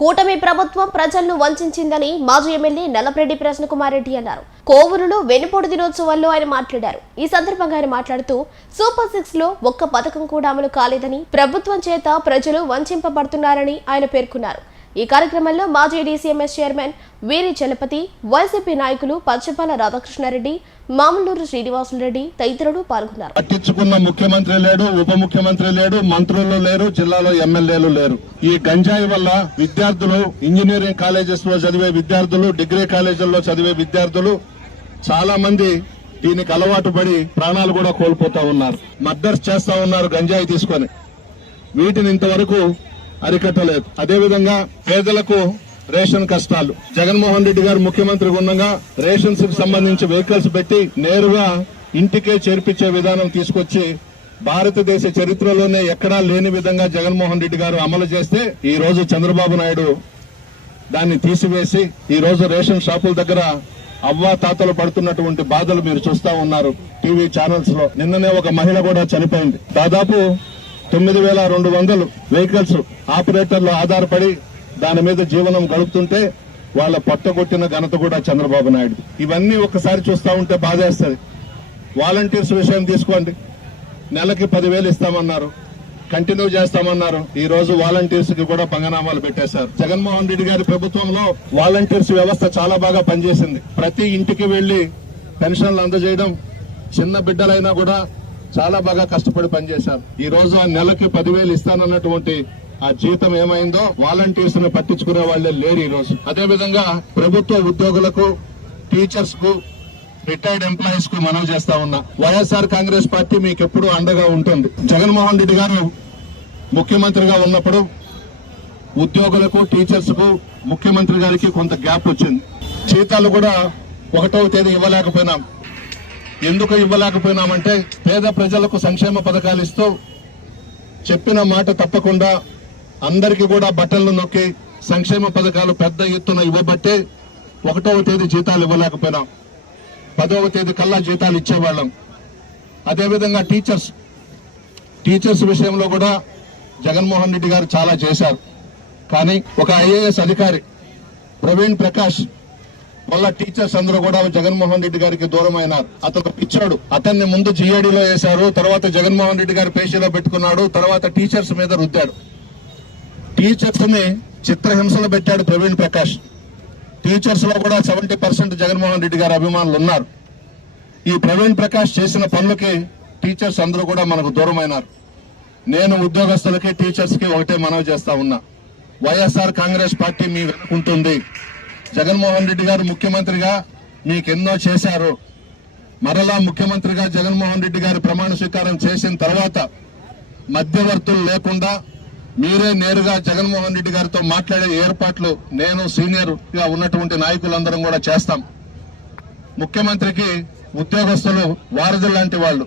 కూటమి ప్రభుత్వం ప్రజలను వంచిందని మాజీ ఎమ్మెల్యే నల్లపరెడ్డి ప్రశ్నకుమార్ రెడ్డి అన్నారు. కోవూరులో వెనుపోటు దినోత్సవాల్లో ఆయన మాట్లాడారు. ఈ సందర్భంగా ఆయన మాట్లాడుతూ సూపర్ సిక్స్లో ఒక్క పథకం కూడా అమలు కాలేదని ప్రభుత్వం చేత ప్రజలు వంచింపబడుతున్నారని ఆయన పేర్కొన్నారు. ఈ కార్యక్రమంలో మాజీ డీసీఎంఎస్ చైర్మన్ వీరి చలపతి వైసీపీ నాయకులు పచ్చపాల రాధాకృష్ణారెడ్డి మామూలూరు శ్రీనివాసులరెడ్డి తదితరులు పాల్గొన్నారు. పట్టించుకున్న ముఖ్యమంత్రి లేడు ఉప ముఖ్యమంత్రి లేడు మంత్రులు లేరు జిల్లాలో ఎమ్మెల్యేలు లేరు. ఈ గంజాయి వల్ల విద్యార్థులు ఇంజనీరింగ్ కాలేజెస్లో చదివే విద్యార్థులు డిగ్రీ కాలేజీల్లో చదివే విద్యార్థులు చాలా మంది దీనికి అలవాటు పడి ప్రాణాలు కూడా కోల్పోతా ఉన్నారు. మర్డర్స్ చేస్తా ఉన్నారు గంజాయి తీసుకొని. వీటిని ఇంతవరకు అరికట్టలేదు. అదేవిధంగా పేదలకు రేషన్ కష్టాలు. జగన్మోహన్ రెడ్డి గారు ముఖ్యమంత్రి ఉండగా రేషన్స్కి సంబంధించి వెహికల్స్ పెట్టి నేరుగా ఇంటికే చేర్పించే విధానం తీసుకొచ్చి భారతదేశ చరిత్రలోనే ఎక్కడా లేని విధంగా జగన్మోహన్ రెడ్డి గారు అమలు చేస్తే ఈ రోజు చంద్రబాబు నాయుడు దాన్ని తీసివేసి ఈ రోజు రేషన్ షాపుల దగ్గర అవ్వా తాతలు పడుతున్నటువంటి బాధలు మీరు చూస్తా ఉన్నారు టీవీ ఛానల్స్లో నిన్ననే ఒక మహిళ కూడా చనిపోయింది. దాదాపు తొమ్మిది వేల రెండు వందలు వెహికల్స్ ఆపరేటర్లు ఆధారపడి దాని మీద జీవనం గడుపుతుంటే వాళ్ళ పట్టగొట్టిన ఘనత కూడా చంద్రబాబు నాయుడు. ఇవన్నీ ఒక్కసారి చూస్తా ఉంటే బాధేస్తుంది. వాలంటీర్స్ విషయం తీసుకోండి. నెలకి పదివేలు ఇస్తామన్నారు. కంటిన్యూ చేస్తామన్నారు. ఈ రోజు వాలంటీర్స్కి కూడా పంగనామాలు పెట్టేశారు. జగన్మోహన్ రెడ్డి గారి ప్రభుత్వంలో వాలంటీర్స్ వ్యవస్థ చాలా బాగా పనిచేసింది. ప్రతి ఇంటికి వెళ్ళి పెన్షన్లు అందజేయడం చిన్న బిడ్డలైనా కూడా చాలా బాగా కష్టపడి పనిచేశారు. ఈ రోజు ఆ నెలకి పదివేలు ఇస్తానన్నటువంటి ఆ జీతం ఏమైందో వాలంటీర్స్ను పట్టించుకునే వాళ్ళే లేరు ఈ రోజు. అదేవిధంగా ప్రభుత్వ ఉద్యోగులకు టీచర్స్కు రిటైర్డ్ ఎంప్లాయీస్కు మనవి చేస్తా ఉన్నా. వైఎస్ఆర్ కాంగ్రెస్ పార్టీ మీకు ఎప్పుడు అండగా ఉంటుంది. జగన్మోహన్ రెడ్డి గారు ముఖ్యమంత్రిగా ఉన్నప్పుడు ఉద్యోగులకు టీచర్స్కు ముఖ్యమంత్రి గారికి కొంత గ్యాప్ వచ్చింది. జీతాలు కూడా ఒకటవ తేదీ ఇవ్వలేకపోయినాం. ఎందుకు ఇవ్వలేకపోయినామంటే పేద ప్రజలకు సంక్షేమ పథకాలు ఇస్తూ చెప్పిన మాట తప్పకుండా అందరికీ కూడా బట్టలను నొక్కి సంక్షేమ పథకాలు పెద్ద ఎత్తున ఇవ్వబట్టే ఒకటవ తేదీ జీతాలు ఇవ్వలేకపోయినాం. పదవ తేదీ కల్లా జీతాలు ఇచ్చేవాళ్ళం. అదేవిధంగా టీచర్స్. టీచర్స్ విషయంలో కూడా జగన్మోహన్ రెడ్డి గారు చాలా చేశారు. కానీ ఒక ఐఏఎస్ అధికారి ప్రవీణ్ ప్రకాష్ మళ్ళా టీచర్స్ అందరూ కూడా జగన్మోహన్ రెడ్డి గారికి దూరం అయినారు. అతను పిచ్చాడు. అతన్ని ముందు జిఐడిలో వేశారు. తర్వాత జగన్మోహన్ రెడ్డి గారి పేషీలో పెట్టుకున్నాడు. తర్వాత టీచర్స్ మీద రుద్దాడు. టీచర్స్ని చిత్రహింసలు పెట్టాడు ప్రవీణ్ ప్రకాష్. టీచర్స్లో కూడా సెవెంటీ పర్సెంట్ జగన్మోహన్ రెడ్డి గారి అభిమానులు ఉన్నారు. ఈ ప్రవీణ్ ప్రకాష్ చేసిన పనులకి టీచర్స్ అందరూ కూడా మనకు దూరమైనారు నేను ఉద్యోగస్తులకి టీచర్స్కి ఒకటే మనవి చేస్తా ఉన్నా. వైఎస్ఆర్ కాంగ్రెస్ పార్టీ మీ వెనుకుంటుంది. జగన్మోహన్ రెడ్డి గారు ముఖ్యమంత్రిగా మీకెన్నో చేశారు. మరలా ముఖ్యమంత్రిగా జగన్మోహన్ రెడ్డి గారు ప్రమాణ స్వీకారం చేసిన తర్వాత మధ్యవర్తులు లేకుండా మీరే నేరుగా జగన్మోహన్ రెడ్డి గారితో మాట్లాడే ఏర్పాట్లు నేను సీనియర్గా ఉన్నటువంటి నాయకులందరం కూడా చేస్తాం. ముఖ్యమంత్రికి ఉద్యోగస్తులు వారధులు లాంటి వాళ్ళు.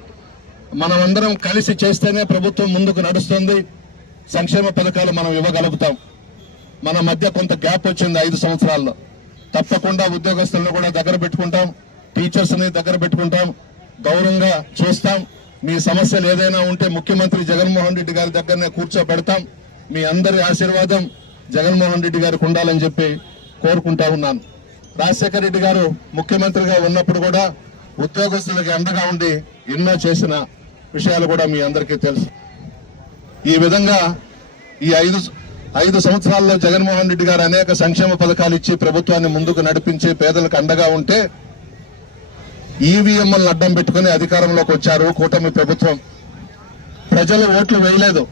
మనమందరం కలిసి చేస్తేనే ప్రభుత్వం ముందుకు నడుస్తుంది. సంక్షేమ పథకాలు మనం ఇవ్వగలుగుతాం. మన మధ్య కొంత గ్యాప్ వచ్చింది ఐదు సంవత్సరాల్లో. తప్పకుండా ఉద్యోగస్తులను కూడా దగ్గర పెట్టుకుంటాం. టీచర్స్ని దగ్గర పెట్టుకుంటాం. గౌరవంగా చూస్తాం. మీ సమస్యలు ఏదైనా ఉంటే ముఖ్యమంత్రి జగన్మోహన్ రెడ్డి గారి దగ్గరనే కూర్చోబెడతాం. మీ అందరి ఆశీర్వాదం జగన్మోహన్ రెడ్డి గారికి ఉండాలని చెప్పి కోరుకుంటా ఉన్నాను. రాజశేఖర రెడ్డి గారు ముఖ్యమంత్రిగా ఉన్నప్పుడు కూడా ఉద్యోగస్తులకి అండగా ఉండి ఎన్నో చేసిన విషయాలు కూడా మీ అందరికీ తెలుసు. ఈ విధంగా ఈ ఐదు ఐదు సంవత్సరాల్లో జగన్మోహన్ రెడ్డి గారు అనేక సంక్షేమ పథకాలు ఇచ్చి ప్రభుత్వాన్ని ముందుకు నడిపించి పేదలకు అండగా ఉంటే ఈవీఎంలను అడ్డం పెట్టుకుని అధికారంలోకి వచ్చారు కూటమి ప్రభుత్వం. ప్రజలు ఓట్లు వేయలేదు.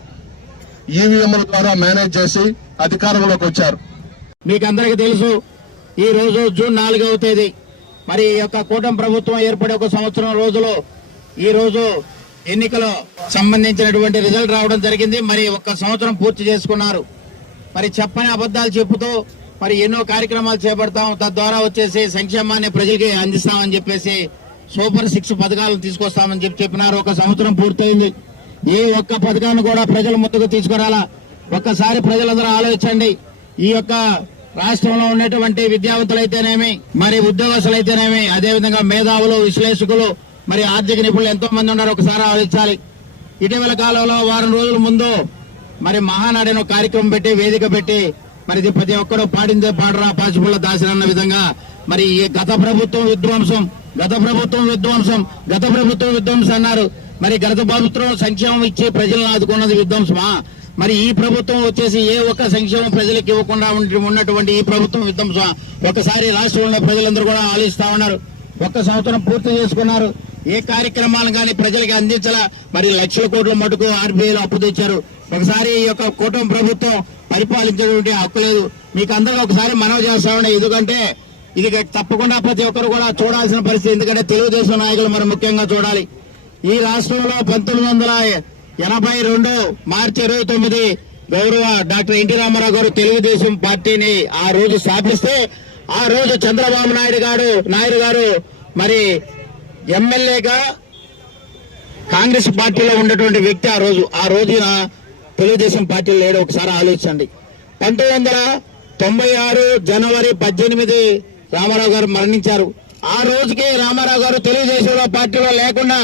ఈవీఎంల ద్వారా మేనేజ్ చేసి అధికారంలోకి వచ్చారు. మీకు అందరికీ తెలుసు ఈ రోజు జూన్ నాలుగవ తేదీ. మరి ఈ యొక్క కూటమి ప్రభుత్వం ఏర్పడే ఒక సంవత్సరం రోజులో ఈ రోజు ఎన్నికలో సంబంధించినటువంటి రిజల్ట్ రావడం జరిగింది. మరి ఒక్క సంవత్సరం పూర్తి చేసుకున్నారు. మరి చెప్పని అబద్ధాలు చెబుతూ మరి ఎన్నో కార్యక్రమాలు చేపడతాం. తద్వారా వచ్చేసి సంక్షేమాన్ని ప్రజలకి అందిస్తామని చెప్పేసి సూపర్ సిక్స్ పథకాలను తీసుకొస్తామని చెప్పి చెప్పినారు. ఒక సంవత్సరం పూర్తయింది. ఏ ఒక్క పథకాన్ని కూడా ప్రజల ముందుకు తీసుకురాలా. ఒక్కసారి ప్రజలందరూ ఆలోచించండి. ఈ యొక్క రాష్ట్రంలో ఉన్నటువంటి విద్యావంతులైతేనేమి మరి ఉద్యోగస్తులైతేనేమి అదేవిధంగా మేధావులు విశ్లేషకులు మరి ఆర్థిక నిపుణులు ఎంతో మంది ఉన్నారు ఒకసారి ఆలోచించాలి. ఇటీవల కాలంలో వారం రోజుల ముందు మరి మహానాడైన కార్యక్రమం పెట్టి వేదిక పెట్టి మరి ఇది ప్రతి ఒక్కరూ పాడిందే పాడరా పాచిపుల్ల దాసిన విధంగా. మరి ఈ గత ప్రభుత్వం విధ్వంసం గత ప్రభుత్వం విధ్వంసం గత ప్రభుత్వం విధ్వంసం అన్నారు. మరి గత ప్రభుత్వం సంక్షేమం ఇచ్చి ప్రజలను ఆదుకున్నది విధ్వంసమా? మరి ఈ ప్రభుత్వం వచ్చేసి ఏ ఒక్క సంక్షేమం ప్రజలకు ఇవ్వకుండా ఉన్నటువంటి ఈ ప్రభుత్వం విధ్వంసమా? ఒకసారి రాష్ట్రంలో ప్రజలందరూ కూడా ఆలోచిస్తా ఉన్నారు. ఒక్క సంవత్సరం పూర్తి చేసుకున్నారు. ఏ కార్యక్రమాలు కానీ ప్రజలకు అందించలా? మరి లక్షల కోట్ల మటుకు ఆర్బీఐలో అప్పు తెచ్చారు. ఒకసారి ఈ యొక్క కూటమి ప్రభుత్వం పరిపాలించేటువంటి హక్కు లేదు. మీకు అందరూ ఒకసారి మనవి చేస్తామండి. ఎందుకంటే ఇది తప్పకుండా ప్రతి ఒక్కరు కూడా చూడాల్సిన పరిస్థితి. ఎందుకంటే తెలుగుదేశం నాయకులు మరి ముఖ్యంగా చూడాలి. ఈ రాష్ట్రంలో పంతొమ్మిది వందల ఎనభై రెండు మార్చి ఇరవై తొమ్మిది గౌరవ డాక్టర్ ఎన్టీ రామారావు గారు తెలుగుదేశం పార్టీని ఆ రోజు స్థాపిస్తే ఆ రోజు చంద్రబాబు నాయుడు గారు నాయుడు గారు మరి ఎమ్మెల్యేగా కాంగ్రెస్ పార్టీలో ఉన్నటువంటి వ్యక్తి ఆ రోజు. ఆ రోజున తెలుగుదేశం పార్టీ లేడు ఒకసారి ఆలోచించండి. పంతొమ్మిది వందల తొంభై ఆరు జనవరి పద్దెనిమిది రామారావు గారు మరణించారు. ఆ రోజుకే రామారావు గారు తెలుగుదేశంలో పార్టీలో లేకుండా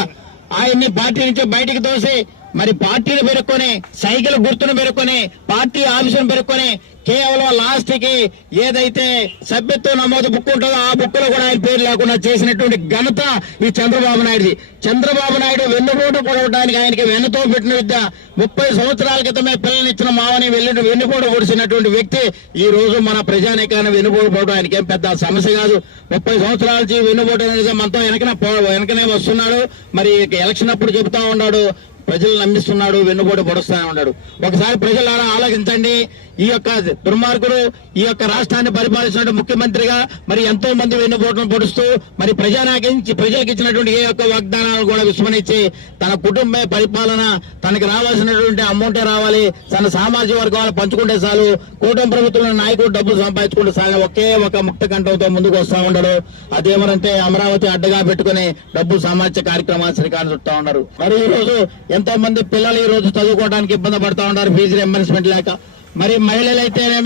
ఆయన్ని పార్టీ నుంచి బయటికి తోసి మరి పార్టీని పెరుక్కొని సైకిల్ గుర్తును పెరుక్కొని పార్టీ ఆఫీసును పెరుక్కొని కేవలం లాస్ట్కి ఏదైతే సభ్యత్వ నమోదు బుక్ ఉంటుందో ఆ బుక్లో కూడా ఆయన పేరు లేకుండా చేసినటువంటి ఘనత ఈ చంద్రబాబు నాయుడుది. చంద్రబాబు నాయుడు వెన్నుపోటు పొడవడానికి ఆయనకి వెన్నుతో పెట్టిన విద్య ముప్పై సంవత్సరాల క్రితమే పిల్లనిచ్చిన మావని వెళ్ళి వెన్నుపోటు పొడిచినటువంటి వ్యక్తి ఈ రోజు మన ప్రజానికాన్ని వెన్నుపోటు పోవడం ఆయనకి ఏం పెద్ద సమస్య కాదు. ముప్పై సంవత్సరాల నుంచి వెన్నుపోటు అనేది మనతో వెనకన వెనకనే వస్తున్నాడు. మరి ఎలక్షన్ అప్పుడు చెబుతా ఉన్నాడు. ప్రజలు నమ్మిస్తున్నాడు వెన్నుపోటు పొడుస్తూనే ఉన్నాడు. ఒకసారి ప్రజలు ఆలోచించండి. ఈ యొక్క దుర్మార్గుడు ఈ యొక్క రాష్ట్రాన్ని పరిపాలిస్తున్న ముఖ్యమంత్రిగా మరి ఎంతో మంది వెన్నుపోటును పొడుస్తూ మరి ప్రజానాకించి ప్రజలకు ఇచ్చినటువంటి ఏ యొక్క వాగ్దానాలు కూడా విస్మరించి తన కుటుంబ పరిపాలన తనకు రావాల్సినటువంటి అమౌంటే రావాలి తన సామాజిక వర్గాలు పంచుకుంటే చాలు కూటమి ప్రభుత్వం నాయకుడు డబ్బులు సంపాదించుకుంటే సాగా ఒకే ఒక ముక్త కంఠంతో ముందుకు వస్తా ఉండడు. అదేమనంటే అమరావతి అడ్డగా పెట్టుకుని డబ్బు సామాజిక కార్యక్రమాలు శ్రీకారం చుట్టా ఉన్నారు. మరి ఈ రోజు ఎంతో మంది పిల్లలు ఈ రోజు చదువుకోవడానికి ఇబ్బంది పడతా ఉన్నారు ఫీజు రింబర్స్మెంట్ లేక. మరి మహిళలు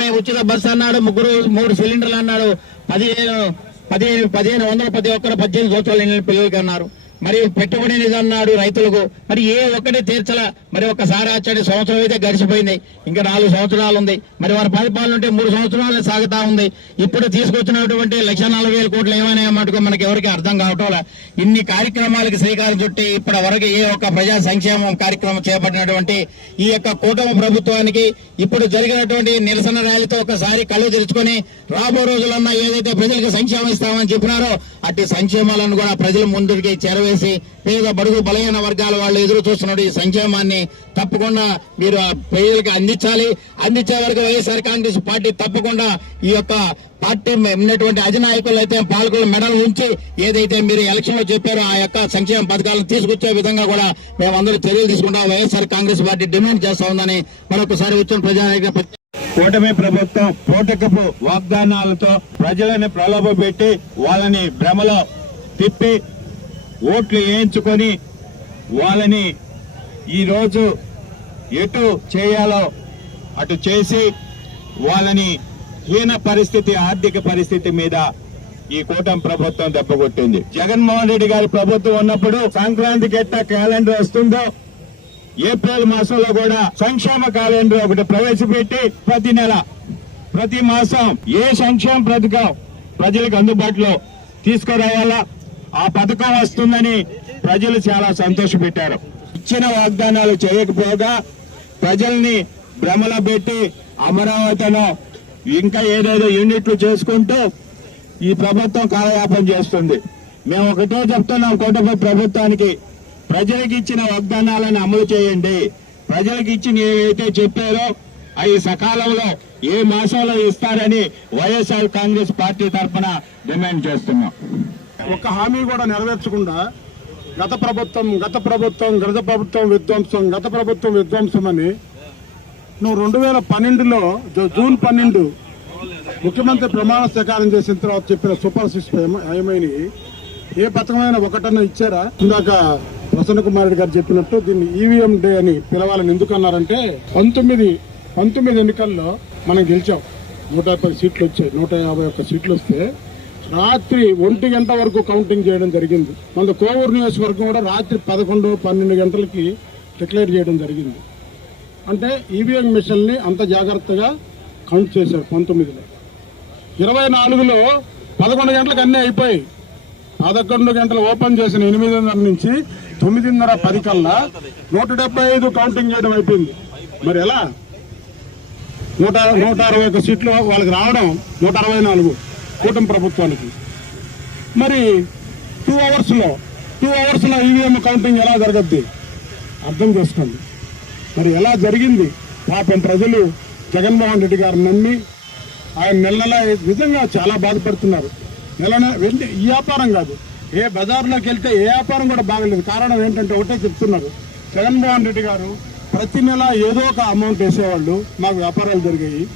ఉచిత బస్సు అన్నాడు ముగ్గురు మూడు సిలిండర్లు అన్నాడు పదిహేను పదిహేను పదిహేను వందల ప్రతి ఒక్కరు పద్దెనిమిది సంవత్సరాలు పిల్లలకి అన్నారు. మరి పెట్టుబడి నిధి రైతులకు. మరి ఏ ఒక్కటే తీర్చలా. మరి ఒకసారి వచ్చాడు సంవత్సరం అయితే గడిచిపోయింది. ఇంకా నాలుగు సంవత్సరాలు ఉంది. మరి వారి పరిపాలన ఉంటే మూడు సంవత్సరాలు సాగుతా ఉంది. ఇప్పుడు తీసుకొచ్చినటువంటి లక్ష నలభై వేల కోట్లు ఏమైనా మటుకు మనకి ఎవరికి అర్థం కావటం ఇన్ని కార్యక్రమాలకు శ్రీకారం చుట్టి ఇప్పటి వరకు ఏ ఒక్క ప్రజా సంక్షేమం కార్యక్రమం చేపట్టినటువంటి ఈ యొక్క కూటమి ప్రభుత్వానికి ఇప్పుడు జరిగినటువంటి నిరసన ర్యాలీతో ఒకసారి కళ్ళు తెరుచుకొని రాబో రోజులన్నా ఏదైతే ప్రజలకు సంక్షేమం ఇస్తామని చెప్పినారో అట్టి సంక్షేమాలను కూడా ప్రజల ముందుకి చేసి పేద బడుగు బలహీన వర్గాల వాళ్ళు ఎదురు చూస్తున్న ఈ సంక్షేమాన్ని తప్పకుండా మీరు ప్రజలకు అందించాలి. అందించే వరకు వైఎస్ఆర్ కాంగ్రెస్ పార్టీ తప్పకుండా ఈ యొక్క పార్టీ ఉన్నటువంటి అధినాయకులు అయితే పాల్గొన్న మెడల్ ఉంచి ఏదైతే మీరు ఎలక్షన్లో చెప్పారో ఆ యొక్క సంక్షేమ పథకాలను తీసుకొచ్చే విధంగా కూడా మేమందరూ చర్యలు తీసుకుంటాం. వైఎస్ఆర్ కాంగ్రెస్ పార్టీ డిమాండ్ చేస్తా ఉందని మరొకసారి వచ్చిన ప్రజానాయక కూటమి ప్రభుత్వం పూటకపు వాగ్దానాలతో ప్రజలను ప్రలోభపెట్టి వాళ్ళని భ్రమలో తిప్పి ఓట్లు వేయించుకొని వాళ్ళని ఈరోజు ఎటు చేయాలో అటు చేసి వాళ్ళని హీన పరిస్థితి ఆర్థిక పరిస్థితి మీద ఈ కూటమి ప్రభుత్వం దెబ్బకొట్టింది జగన్మోహన్ రెడ్డి గారి ప్రభుత్వం ఉన్నప్పుడు సంక్రాంతికి ఎట్టా క్యాలెండర్ వస్తుందో ఏప్రిల్ మాసంలో కూడా సంక్షేమ క్యాలెండర్ ఒకటి ప్రవేశపెట్టి ప్రతి నెల ప్రతి మాసం ఏ సంక్షేమ పథకం ప్రజలకు అందుబాటులో తీసుకురావాలా? ఆ పథకం వస్తుందని ప్రజలు చాలా సంతోషపెట్టారు. ఇచ్చిన వాగ్దానాలు చేయకపోగా ప్రజల్ని భ్రమలో పెట్టి అమరావతిలో ఇంకా ఏదేదో యూనిట్లు చేసుకుంటూ ఈ ప్రభుత్వం కాలయాపం చేస్తుంది. మేము ఒకటే చెప్తున్నాం కూటమి ప్రభుత్వానికి ప్రజలకు ఇచ్చిన వాగ్దానాలను అమలు చేయండి. ప్రజలకు ఇచ్చిన ఏవైతే చెప్పారో అవి సకాలంలో ఏ మాసంలో ఇస్తారని వైఎస్ఆర్ కాంగ్రెస్ పార్టీ తరఫున డిమాండ్ చేస్తున్నాం. ఒక హామీ కూడా నెరవేర్చకుండా గత ప్రభుత్వం గత ప్రభుత్వం గత ప్రభుత్వం విధ్వంసం గత ప్రభుత్వం విధ్వంసం అని నువ్వు రెండు వేల పన్నెండులో జూన్ పన్నెండు ముఖ్యమంత్రి ప్రమాణ స్వీకారం చేసిన తర్వాత చెప్పిన సూపర్ సిక్స్ ఏమైనవి ఏ పథకమైన ఒకటన్నా ఇచ్చారా? ఇందాక ప్రసన్న కుమార్ రెడ్డి గారు చెప్పినట్టు దీన్ని ఈవీఎం డే అని పిలవాలని ఎందుకు అన్నారంటే పంతొమ్మిది పంతొమ్మిది ఎన్నికల్లో మనం గెలిచాం. నూట యాభై సీట్లు వచ్చాయి. నూట యాభై ఒక్క సీట్లు వస్తే రాత్రి ఒంటి గంట వరకు కౌంటింగ్ చేయడం జరిగింది. మన కోవూరు నియోజకవర్గం కూడా రాత్రి పదకొండు పన్నెండు గంటలకి డిక్లేర్ చేయడం జరిగింది. అంటే ఈవీఎం మిషన్ని అంత జాగ్రత్తగా కౌంట్ చేశారు పంతొమ్మిదిలో. ఇరవై నాలుగులో పదకొండు గంటలకు అన్నీ అయిపోయి పదకొండు గంటలు ఓపెన్ చేసిన ఎనిమిదిన్నర నుంచి తొమ్మిదిన్నర పది కల్లా నూట డెబ్బై ఐదు కౌంటింగ్ చేయడం అయిపోయింది. మరి ఎలా? నూట నూట అరవై ఒక సీట్లు వాళ్ళకి రావడం నూట అరవై నాలుగు. కూటమి ప్రభుత్వానికి. మరి టూ అవర్స్లో టూ అవర్స్లో ఈవీఎం కౌంటింగ్ ఎలా జరగద్ది? అర్థం చేసుకోండి. మరి ఎలా జరిగింది? పాపం ప్రజలు జగన్మోహన్ రెడ్డి గారు నమ్మి ఆయన నెల నెల నిజంగా చాలా బాధపడుతున్నారు. నెల నెల ఈ వ్యాపారం కాదు ఏ బజార్లోకి వెళ్తే ఏ వ్యాపారం కూడా బాగలేదు. కారణం ఏంటంటే ఒకటే చెప్తున్నారు. జగన్మోహన్ రెడ్డి గారు ప్రతి నెల ఏదో ఒక అమౌంట్ వేసేవాళ్ళు. మాకు వ్యాపారాలు జరిగాయి.